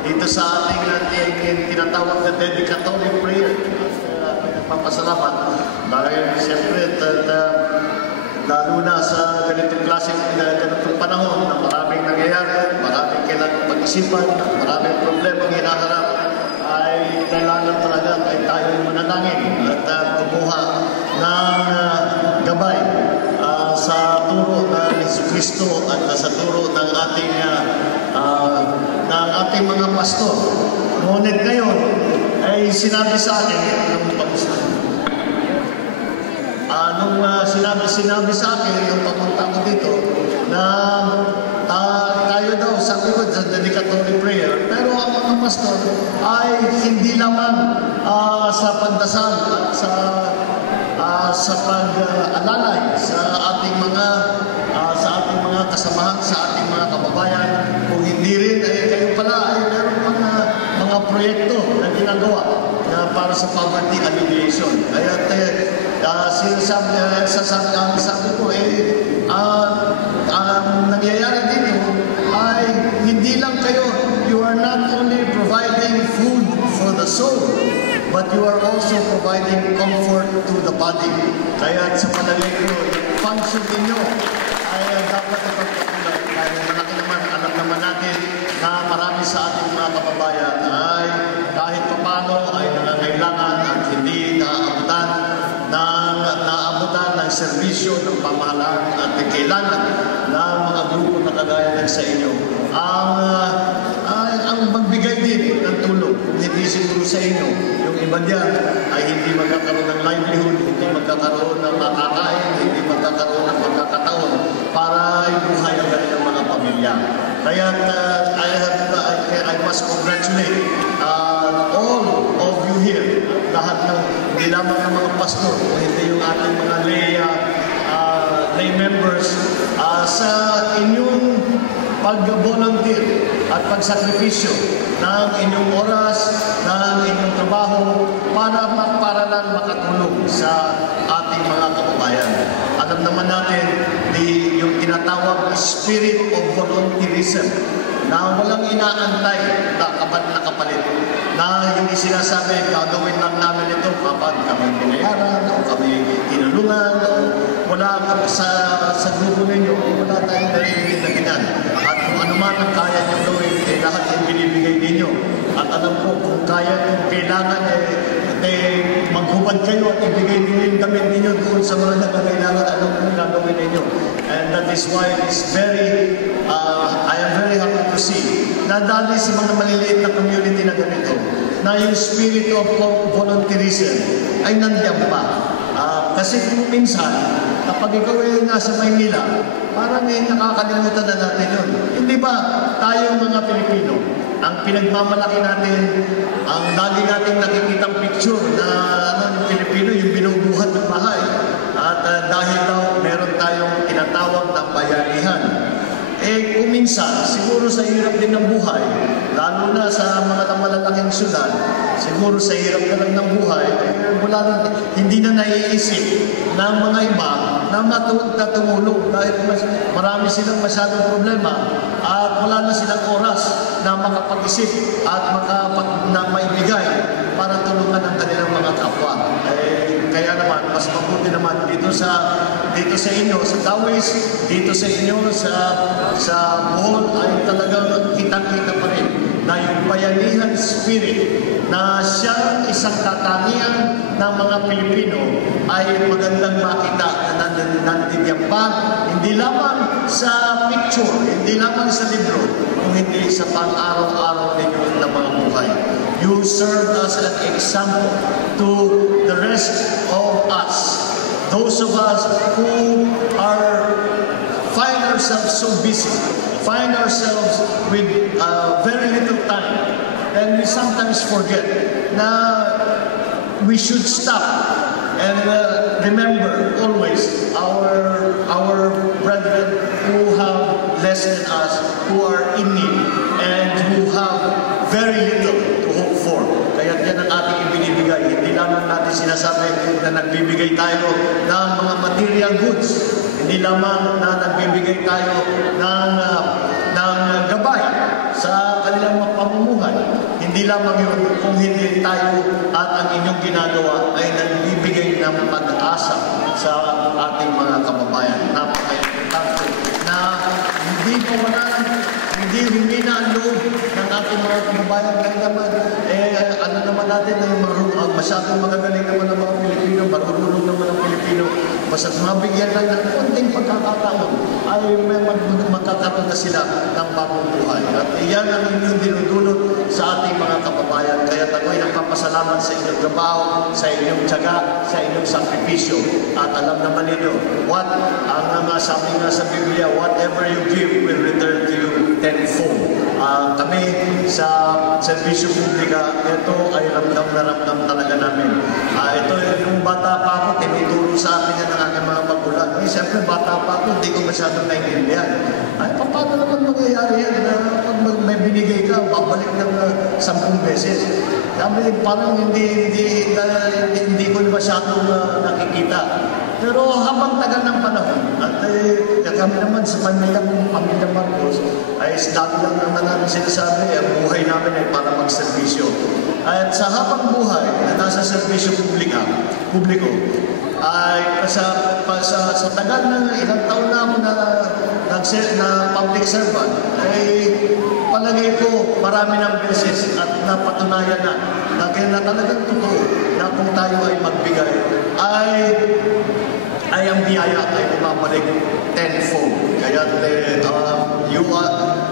Dito sa ating tinatawag na dedicatory prayer, papasalamat dahil siyempre lalo na sa ganitong klase ganitong panahon na maraming nangyayari, maraming kailangang pag-isipan, maraming problema hinaharap, ay kailangan talaga ay tayo manalangin at kumuha ng gabay sa turo ng Jesucristo at sa turo ng ating mga pastor. Ngunit ngayon ay sinabi sa akin sinabi sa akin yung papunta ko dito na tayo daw sabi ko sa dedicatory prayer, pero ang mga pastor ay hindi lamang sa pagdasal at sa pag-alalay sa ating mga kasamahan, sa ating mga kababayan, kung hindi rin ay kayo pala ay meron mga proyekto na ginagawa para sa poverty alleviation. Kaya sabi ko nangyayari dito ay hindi lang kayo, you are not only providing food for the soul, but you are also providing comfort to the body. Kaya sa palagay ko, yung function ninyo ay dapat ipagpatuloy. Dahil malaki naman, alam naman natin na marami sa ating mga kababayan ay kahit papano ay nangangailangan at hindi naabutan ng serbisyo ng pamahalaan at kailangan ng mga grupo na kagaya ng sa inyo ang magbigay din ng tulong. Hindi siguro sa inyo, yung iba diyan ay hindi magkakaroon ng livelihood, hindi magkakaroon ng makakain, hindi magkakaroon ng pagkakataon para ibuhay ang kanilang mga pamilya. Kaya I must congratulate all of you here, lahat ng hindi lamang ng mga pastor, hindi yung ating mga lay members sa inyong pag-volunteer at pagsakripisyo ng inyong oras, ng inyong trabaho para lang makatulong sa ating mga kababayan. Alam naman natin yung tinatawag na spirit of volunteerism na walang inaantay na kapalit, na hindi sinasabi gagawin lang namin ito kapag kami binayaran o kami tinulungan o wala sa grupo ninyo, wala tayong narinig na ginan. At kung ano man ang kaya nyo gawin, lahat yung binibigay ninyo. At alam ko, kung kaya kung kailangan maghubad kayo at ibigay ninyo yung damit ninyo doon sa mga nagkakailangan, alam ko yung gagawin ninyo. And that is why I am very happy to see na dahil sa mga maliliit na community na ganito, na yung spirit of volunteerism ay nandiyan pa. Kasi kung minsan, kapag ikaw ay nasa Maynila, parang nakakalimutan na natin yun. Hindi ba tayo mga Pilipino, ang pinagmamalaki natin, ang lagi nating nakikitang picture na yung Pilipino, yung binubuhat ng bahay. At dahil daw meron tayong tinatawag na bayanihan. Kung minsan, siguro sa hirap din ng buhay, lalo na sa mga malalaking syudad, siguro sa hirap na lang ng buhay, hindi na naiisip ng mga iba na tumulong dahil marami silang masyadong problema at wala na silang oras na makapag-isip at na maibigay para tulungan ang kanilang mga kapwa. Kaya naman, mas mabuti naman dito sa inyo, sa Taoist, dito sa inyo, sa Bohol, ay talagang kitang-kita pa rin na yung bayanihan spirit na siyang isang katangian ng mga Pilipino ay magandang makita na nandiyan pa, hindi lamang sa picture, hindi lamang sa libro, kung hindi sa pang-araw-araw ninyo na mga buhay. You serve as an example to the rest of us. Those of us who find ourselves so busy, find ourselves with very little time, and we sometimes forget na we should stop and remember always our brethren who have less than us, who are in need, and who have very little to hope for. Kaya yan ang ating ibinibigay. Hindi lamang natin sinasabi na nagbibigay tayo ng mga material goods. Hindi lamang na nagbibigay tayo ng hindi lamang yun, kung hindi tayo at ang inyong ginagawa ay nagbibigay ng pag-asa sa ating mga kababayan. Napaka-importante na hindi humina ang loob ng ating mga kababayan. Kaya naman, ano naman natin, masyadong magagaling naman ang mga Pilipino, marunong naman ang Pilipino. Basta mabigyan lang ng konting pagkakataon ay magkakaroon na sila ng bagong buhay. At iyan ang inyong dinudulot sa ating mga kababayan. Kaya ako'y nagpapasalamat sa inyong trabaho, sa inyong tiyaga, sa inyong sakripisyo. At alam naman ninyo, ang sabi nga sa Biblia, whatever you give will return to you tenfold. Kami sa serbisyo publika, ito ay ramdam na ramdam talaga namin. Ito yung bata pa ako, tinuturo sa akin yan ng aking mga magulang. Siyempre, bata pa ako, hindi ko masyadong naintindihan. Paano naman mangyayari yan na pag may binigay ka, babalik ng 10 beses? Kami parang hindi ko masyadong nakikita. Pero habang tagal ng panahon, at kami naman sa pamilya Marcos, ay dati lang naman namin sinasabi, ang buhay namin ay para magserbisyo. At sa habang buhay na nasa serbisyo publiko, ay sa tagal ng ilang taon na ako na public servant, ay palagay ko marami ng beses at napatunayan na kaya na talagang totoo na kung tayo ay magbigay, ay ang biyaya ay bumabalik tenfold.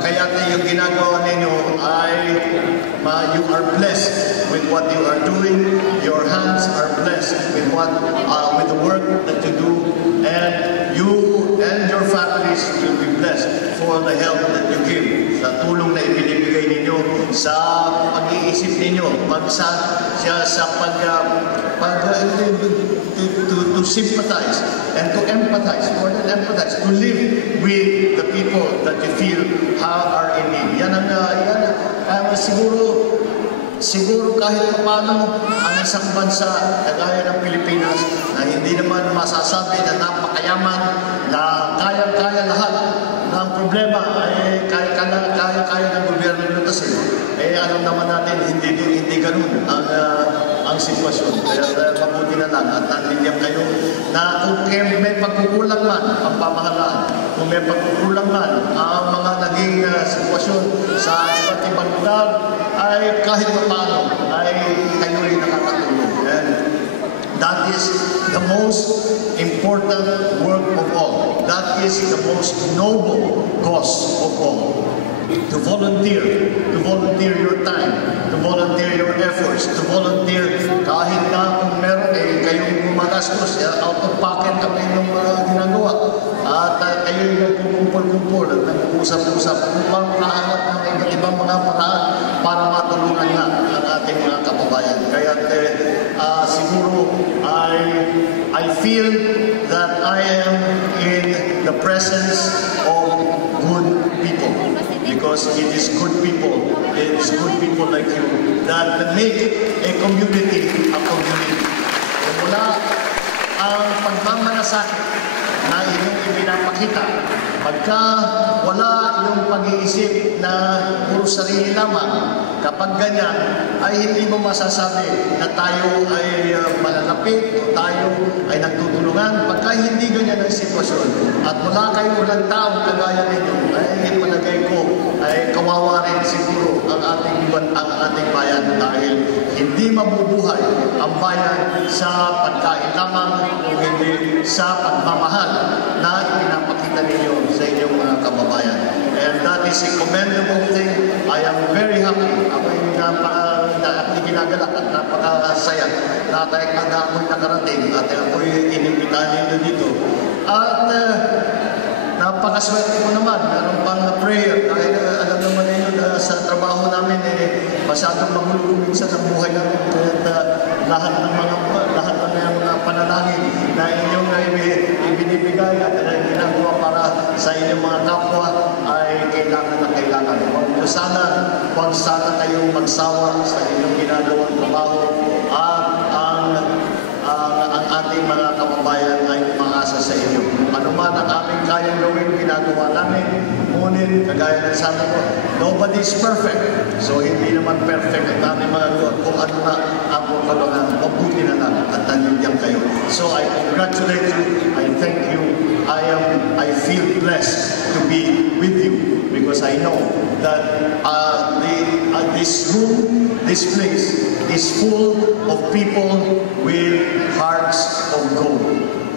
Kaya yung ginagawa ninyo ay you are blessed with what you are doing. Your hands are blessed with with the work that you do, and you and your families will be blessed for the help that you give, sa tulong na ibinibigay ninyo, sa pag-iisip ninyo, to sympathize and to empathize, more than empathize, to live with the people that you feel are in need. Siguro kahit paano ang isang bansa kagaya ng Pilipinas na hindi naman masasabi na napakayaman, na kaya lahat ng problema ay kaya ng gobyerno lutasin. Alam naman natin hindi ganun ang sitwasyon. Kaya mabuti na lang at nandiyan kayo na kung may pagkukulang man ang pamahalaan, kung may pagkukulang man ang mga naging sitwasyon sa iba't ibang lugar, ay kahit paano ay kayo rin nakakatulong. And that is the most important work of all. That is the most noble cause of all. To volunteer your time, to volunteer your efforts, to volunteer kahit na kung meron kayong gumagastos, out of pocket kami ng ginagawa. At kayo'y nagkukumpul-kumpul at nag-uusap-usap upang mahanap ng iba't ibang mga paraan para matulungan nga ang ating mga kababayan. Kaya siguro I feel that I am in the presence of good people. Because it is good people like you that make a community a community. Kung wala ang pagmamalasakit na inyong ipinapakita, pagka wala yung pag-iisip na puro sarili lamang, kapag ganyan, ay hindi mo masasabi na tayo ay malalapit o tayo ay nagtutulungan. Pagka hindi ganyan ang sitwasyon at wala kayong walang taong kagaya ninyo, ay palagay ko ay kawawa rin siguro ang ating bayan dahil hindi mabubuhay ang bayan sa pagkain lamang o hindi sa pagmamahal na ipinapakita ninyo sa inyong mga kababayan. And that is a commendable thing. I am very happy. Ako'y ginagalak at napakasaya na ako'y nakarating at ako'y inimbitahan ninyo dito. At napakaswerte ko naman. Meron pang prayer. Dahil alam naman ninyo na sa trabaho namin, masyadong mahulog minsan ang buhay namin. Lahat ng mga panalangin na inyong ibinibigay at ginagawa para sa inyong mga kapwa ay kailangan na kailangan. Huwag sana kayong magsawa sa inyong ginagawang trabaho at ang ating mga kababayan ay umaasa sa inyo. Ano man ang aming kayang gawin, ginagawa namin. Ngunit, kagaya ng sabi ko, nobody is perfect. So, hindi naman perfect ang aming mga kung ano na ang mga mabuti na lang at nandiyan kayo. So, I congratulate you. I thank you. I feel blessed to be with you because I know that this room, this place is full of people with hearts of gold.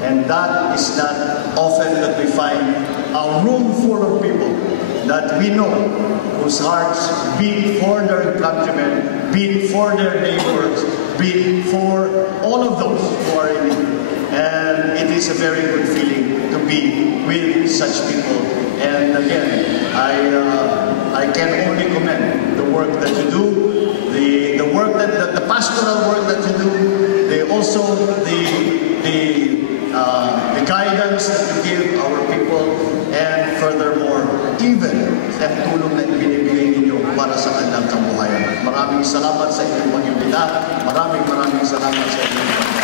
And that is not often that we find a room full of people that we know whose hearts beat for their countrymen, beat for their neighbors, beat for all of those who are in need. And it is a very good feeling to be with such people. And again, I can only commend the work that you do, the work that the pastoral work that you do, also the guidance that you give our people, and furthermore, even ang tulong na ibinibigay ninyo para sa kanilang kabuhayan. Maraming salamat sa inyong pag-imbita. Maraming salamat sa inyong pag